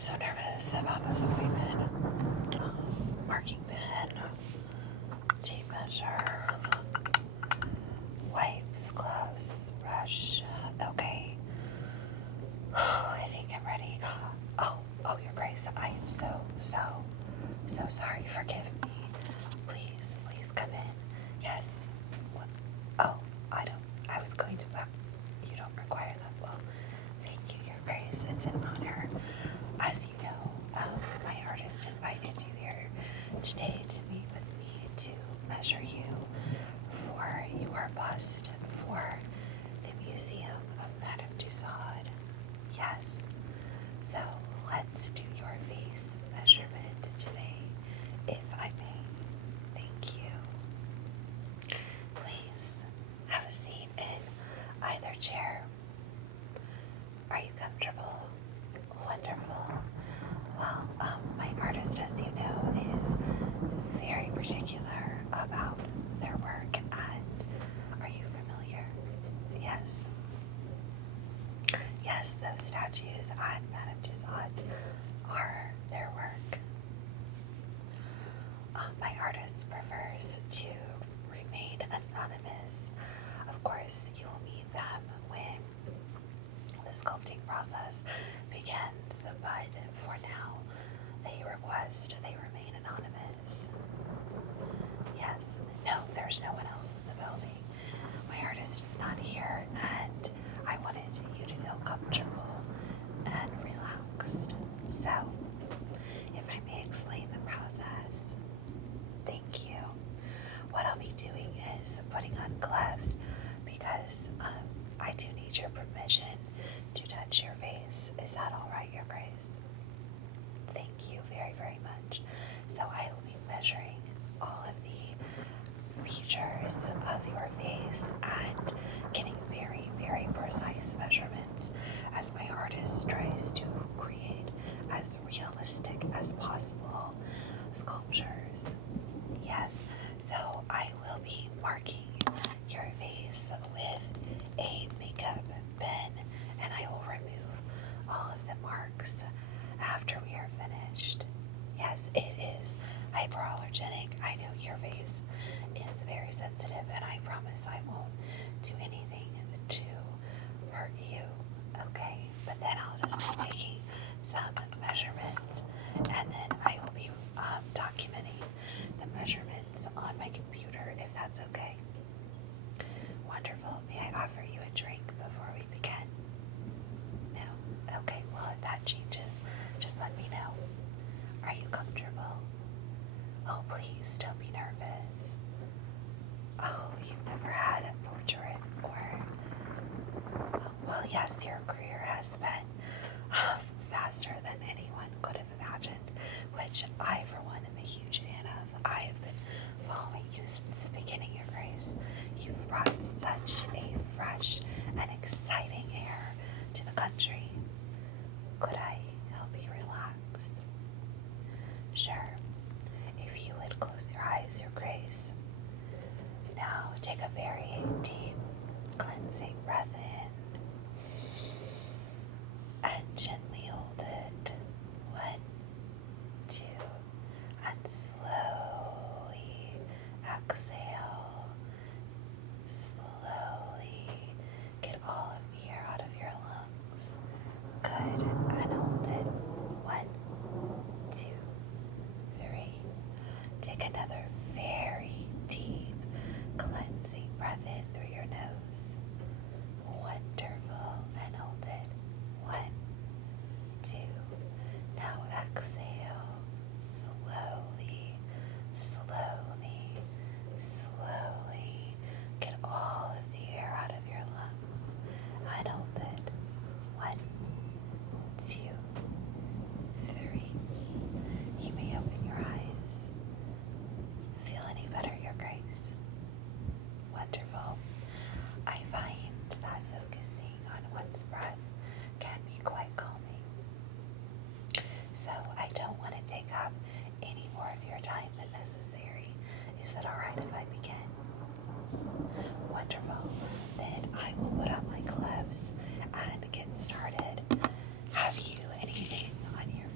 so nervous about this appointment. Marking pen, tape measure, wipes, gloves, brush. Okay. I think I'm ready. Oh, Your Grace, I am so sorry. Forgive me. Please come in. Yes. What? Oh, I was going to, you don't require that. Well, thank you, Your Grace. It's an honor. As you know, my artist invited you here today to meet with me to measure you for your bust for the Museum of Madame Tussauds. Yes. So let's do your face measurement today, if I may. Thank you. Please have a seat in either chair. Are you comfortable? Wonderful. Well, my artist, as you know, is very particular about their work, and are you familiar? Yes. Yes, those statues at Madame Tussauds are their work. My artist prefers to remain anonymous. Of course, you will meet them when the sculpting process begins, but for now, they request they remain anonymous. Yes, no, there's no one else in the building. My artist is not here, and I wanted you to feel comfortable and relaxed. So, if I may explain the process. Thank you. What I'll be doing is putting on gloves because I do need your permission to touch your face. Is that all right, Your Grace? Thank you very much. So I will be measuring all of the features of your face and getting very precise measurements as my artist tries to create as realistic as possible sculptures. Yes, so I will be marking your face with a makeup pen, and I will remove all of the marks after we are finished. Yes, it is hyperallergenic. I know your face is very sensitive, and I promise I won't do anything to hurt you, okay? But then I'll just be making some measurements, and then I will be documenting the measurements on my computer, if that's okay. Wonderful. May I offer you a drink before we begin? No? Okay, well, if that changes, just let me know. Are you comfortable? Oh, please, don't be nervous. Oh, you've never had a portrait or... Well, yes, your career has been faster than anyone could have imagined, which I, for one, am a huge fan of. I have been following you since the beginning, Your Grace. You've brought such a fresh and exciting air to the country. Could I help you relax? Sure. If you would close your eyes, Your Grace. Now take a very deep, cleansing breath in and gently hold it. 1, 2, and slowly exhale. Slowly get all of the air out of your lungs. Good, and hold it. 1, 2, 3. Take another very deep, cleansing breath in through your nose. Wonderful, and hold it. 1, 2. Now exhale. Slowly, slowly get all of the air out of your lungs. And hold it. 1, 2, 3. You may open your eyes. Feel any better, Your Grace? Wonderful. I find that focusing on one's breath can be quite calming. So I don't want to take up any more of your time than necessary. Is it alright if I begin? Wonderful. Then I will put on my gloves and get started. Have you anything on your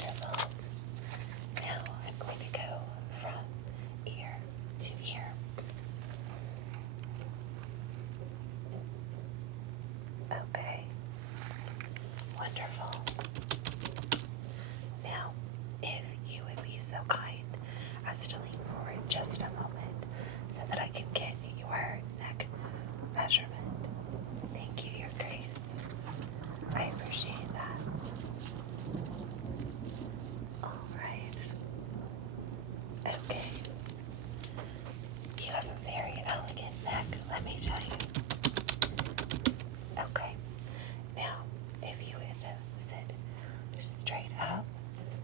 Wonderful. Now I'm going to go from ear to ear. Okay. Wonderful. Now, if you would be so kind as to lean forward just a moment so that I can get your neck measurement. Thank you, Your Grace. I appreciate that. All right. Okay. You have a very elegant neck, let me tell you. Okay. Now, if you would sit straight up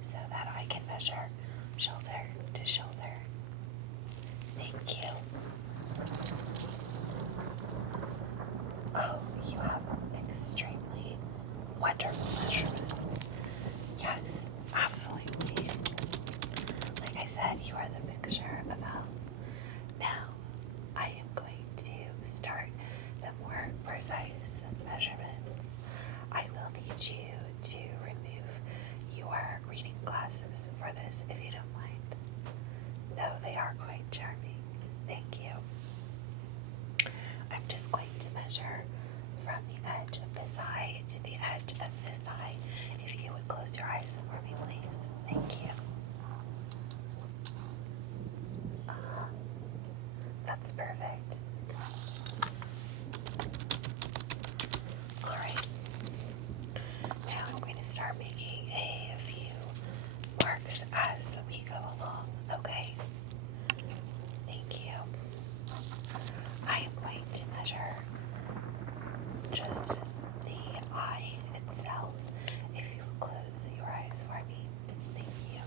so that I can measure shoulder to shoulder. Thank you. Oh, you have extremely wonderful measurements. Yes, absolutely. Like I said, you are the picture of health. Now, I am going to start the more precise measurements. I will need you to remove your reading glasses for this if you don't mind. Though they are quite charming. Thank you. I'm just going to measure from the edge of this eye to the edge of this eye. If you would close your eyes for me, please. Thank you. That's perfect. All right. Now I'm going to start making a few marks as we go along, okay? Thank you. I am going to measure just the eye itself. If you will close your eyes for me. Thank you.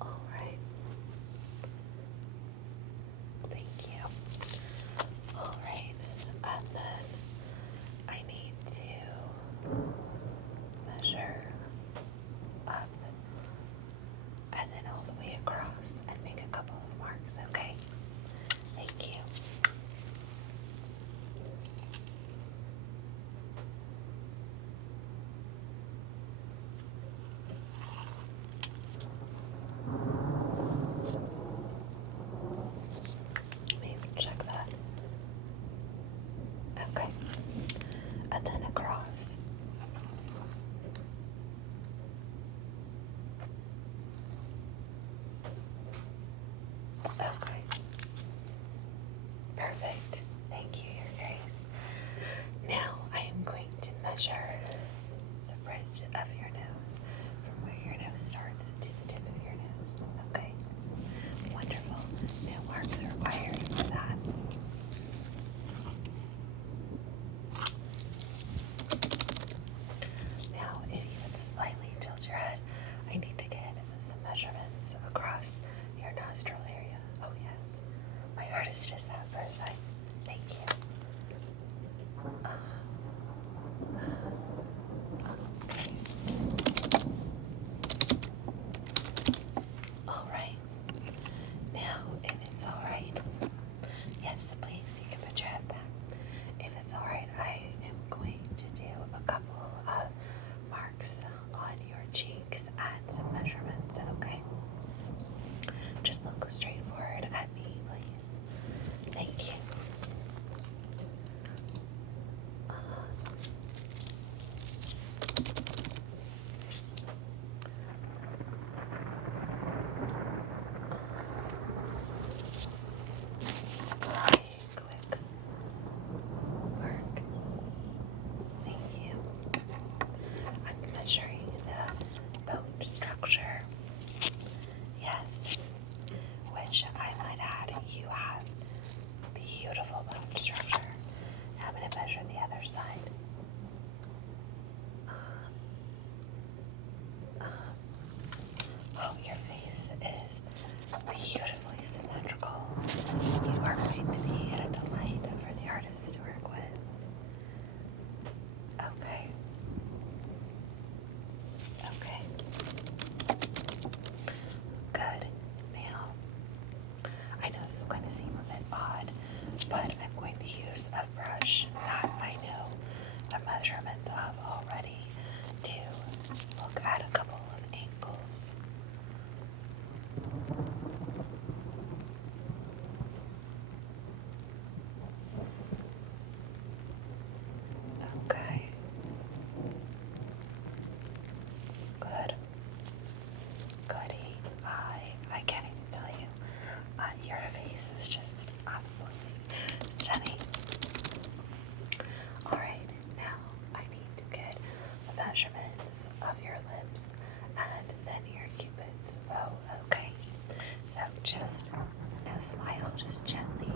All right. Thank you. All right. And then I need to measure up and then all the way across and make a couple of marks, okay? Thank you. Maybe check that. Okay. And then across. Okay. Perfect. Thank you, Your Grace. Now I am going to measure the bridge of your nose from where your nose starts to the tip of your nose. Okay? Wonderful. No marks required for that. Now, if you would slightly tilt your head, I need to get some measurements across your nostril area. Oh, yes. My artist is that precise. Thank you. Okay. All right. Now, if it's all right, yes, please, you can put your head back. If it's all right, I am going to do a couple of marks on your cheeks and some measurements, okay? Just look straight forward at me, please. Thank you. Quick work. Thank you. I'm measuring the bone structure. Yes, which I might add, you have beautiful bone structure. Now I'm going to measure the other side. Oh, your face is beautifully symmetrical. You are going to be a delight for the artist to work with. Okay. Okay. Good. Now, going to seem a bit odd, but I'm going to use a brush that I know the measurements of already to look at a couple of angles. Okay. Good. Goody. I can't even tell you. Your face is just absolutely stunning. Alright, now I need to get the measurements of your lips and then your cupid's bow, okay? So just no smile, just gently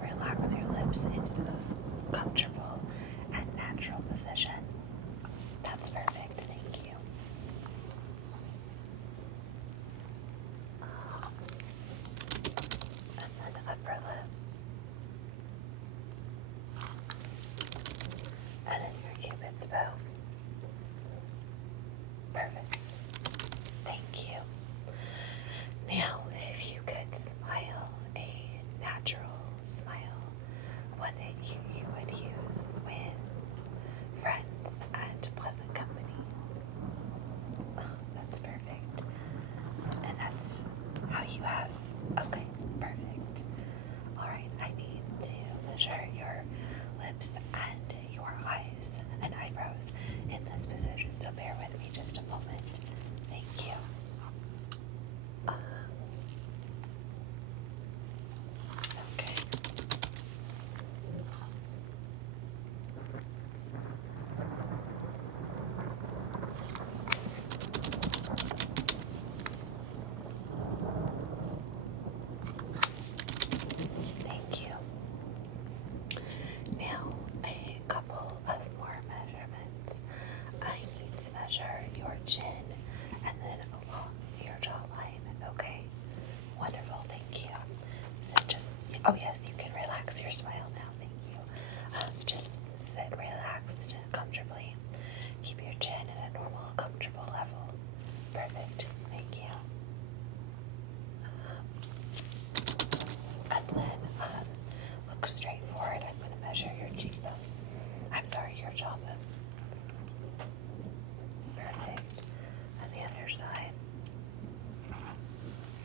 relax your lips into the most comfortable and natural position. That's perfect, thank you. And then upper lip. And then your cupid's bow. Perfect. Thank you. Now, if you could smile a natural smile, one that you would use when friends and pleasant company. Oh, that's perfect. And that's how you have. Okay, perfect. Alright, I need to measure your lips and your eyes and eyebrows in this position, so bear with me just a moment. Thank you. Okay. Thank you. Now, a couple of more measurements. I need to measure your chin and then along your jawline, okay? Wonderful, thank you. So just, oh yes, you can relax your smile now, thank you. Just sit relaxed comfortably. Keep your chin at a normal, comfortable level. Perfect, thank you. And then look straight forward. I'm going to measure your cheekbone. I'm sorry, your jawbone. Perfect. And the other side.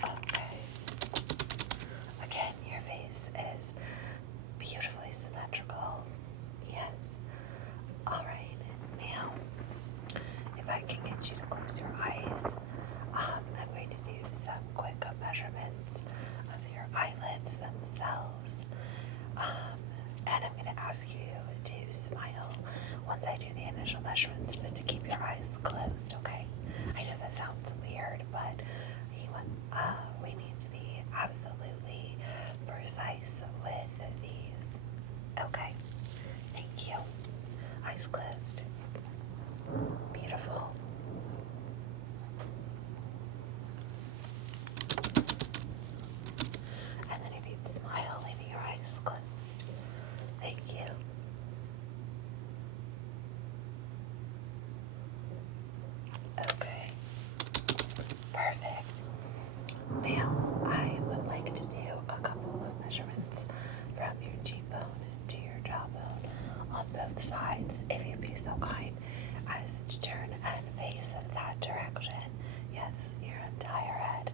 Okay. Again, your face is beautifully symmetrical. Yes. Alright, now, if I can get you to close your eyes, I'm going to do some quick measurements of your eyelids themselves. And I'm going to ask you to smile once I do the initial measurements, but to keep your eyes closed, okay? I know that sounds weird, but we need to be absolutely precise with these. Okay, thank you. Eyes closed. Beautiful. And then if you'd smile, leaving your eyes closed. Thank you. Okay. Perfect. Now, I would like to do a couple of measurements from your cheekbone to your jawbone on both sides, if you'd be so kind as to turn and face that direction. Yes, your entire head.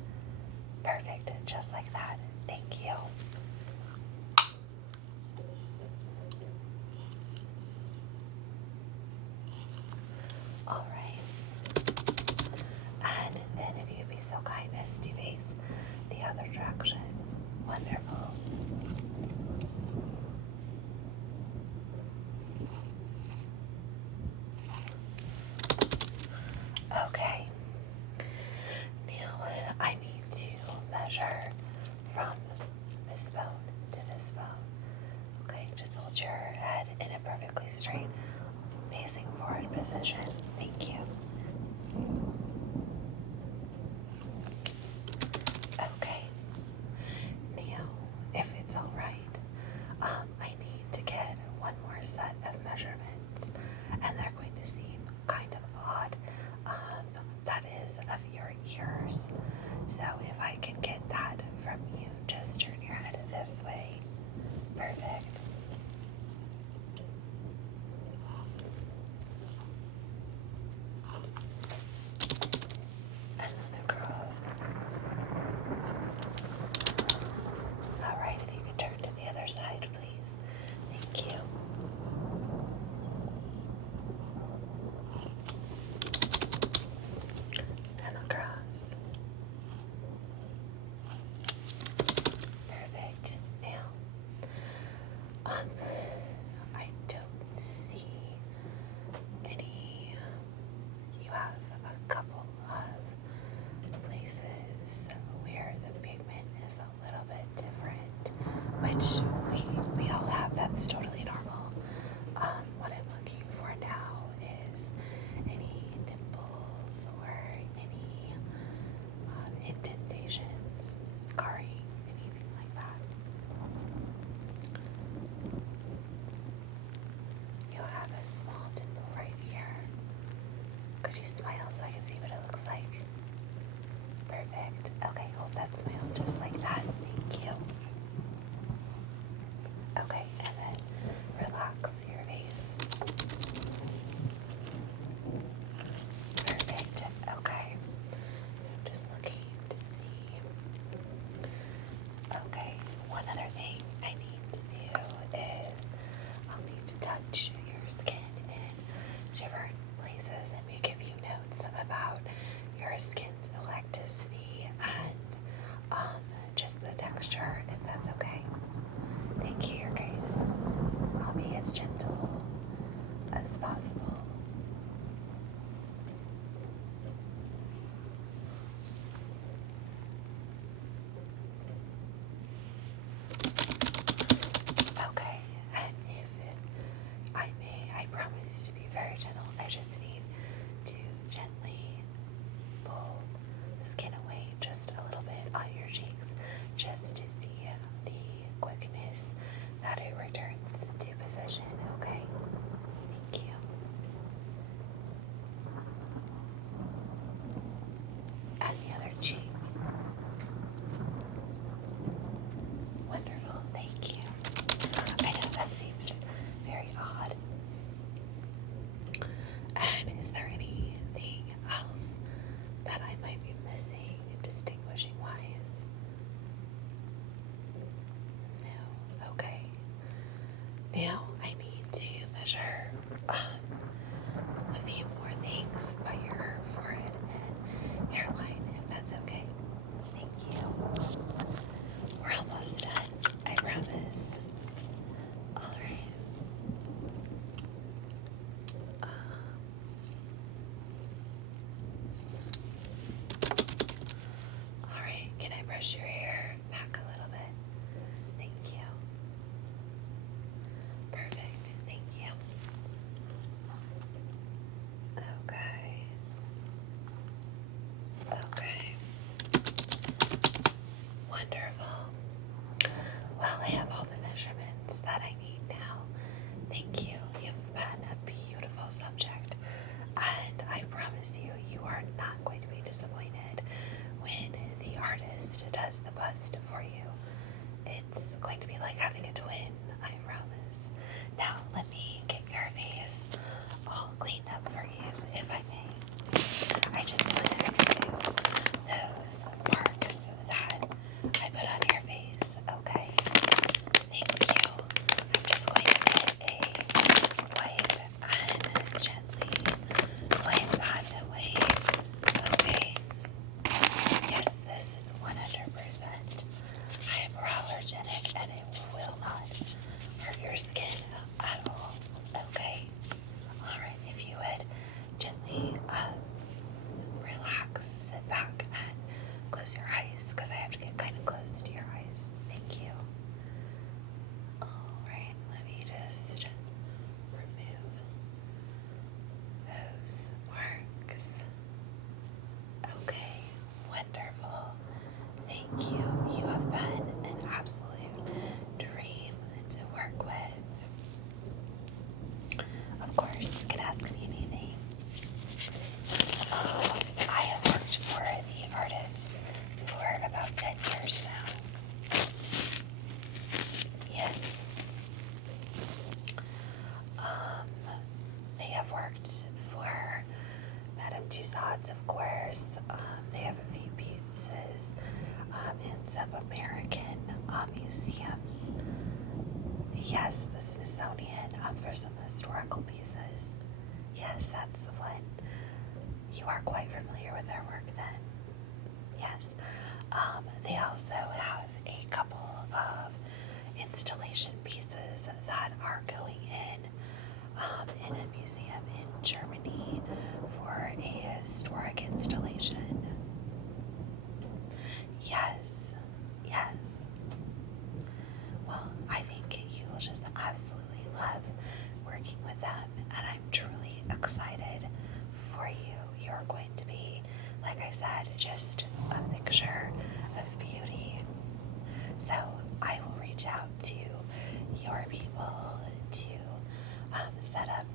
Perfect, just like that. Thank you. All right. And then if you'd be so kind as to face the other direction. Wonderful. Okay. Now I need to measure from this bone to this bone. Okay, just hold your head in a perfectly straight, facing forward position. Thank you. Okay. Now, if it's all right, I need to get one more set of measurements, and they're going to seem kind of odd. That is of your ears. So if I can get that from you, just turn your head Perfect. And then across. Alright, if you could turn to the other side, please. Thank you. And across. Perfect. Now, I don't see any. You have a couple of places where the pigment is a little bit different, which we all have. That's totally normal. What I'm looking for now is any dimples or any indentations, scarring, anything like that. You have a small dimple right here. Could you smile so I can see what it looks like? Perfect. Okay, hold that smile just like that. Thank you. Okay, and then relax your face. Perfect. Okay. I'm just looking to see. Okay, one other thing I need to do is I'll need to touch your skin in different places and make a few notes about your skin's elasticity and just the texture, if that's okay. Thank you, your grace. I'll be as gentle as possible. Okay, and if I may, I promise to be very gentle. I just need to gently pull the skin away just a little bit on your cheeks, just to see the quickness that it returns to position, okay? Thank you. And the other cheek. Wonderful, thank you. I know that seems very odd. And is there anything else that I might be missing, distinguishing wise? No, okay. Now I need to measure a few more things by your forehead and hairline, if that's okay. Thank you. We're almost done, I promise. Alright. Alright, can I brush your hair back a little bit? Thank you. Perfect, thank you. Okay. Okay. Wonderful. Well, I have all the measurements that I need now. Thank you. You've been a beautiful subject. And I promise you, you are not going to be disappointed when the artist does the bust for you. It's going to be like having a twin, I promise. Now, let me get your face all cleaned up for you, if I may. I just want to remove those marks that I put on your face, okay? Thank you. I'm just going to get a wipe and gently wipe that away, okay? Yes, this is 100% hypoallergenic and it will not hurt your skin at all, okay? Alright, if you would gently relax, sit back, and close your eyes, because I have to get kind of close to your eyes. Thank you. Alright, let me just remove those marks. Okay, wonderful. Thank you. You have been an absolute dream to work with. Of course, you can ask me anything. I have worked for the artist for about 10 years now. Yes, Tussauds, of course. They have a few pieces in some American museums. Yes, the Smithsonian for some historical pieces. Yes, that's the one. You are quite familiar with their work then. Yes. They also have a couple of installation pieces that are going in a museum in Germany for a historic installation. Yes, yes. Well, I think you will just absolutely love working with them, and I'm truly excited for you. You're going to be, like I said, just a picture of beauty. So I will reach out to your people to set up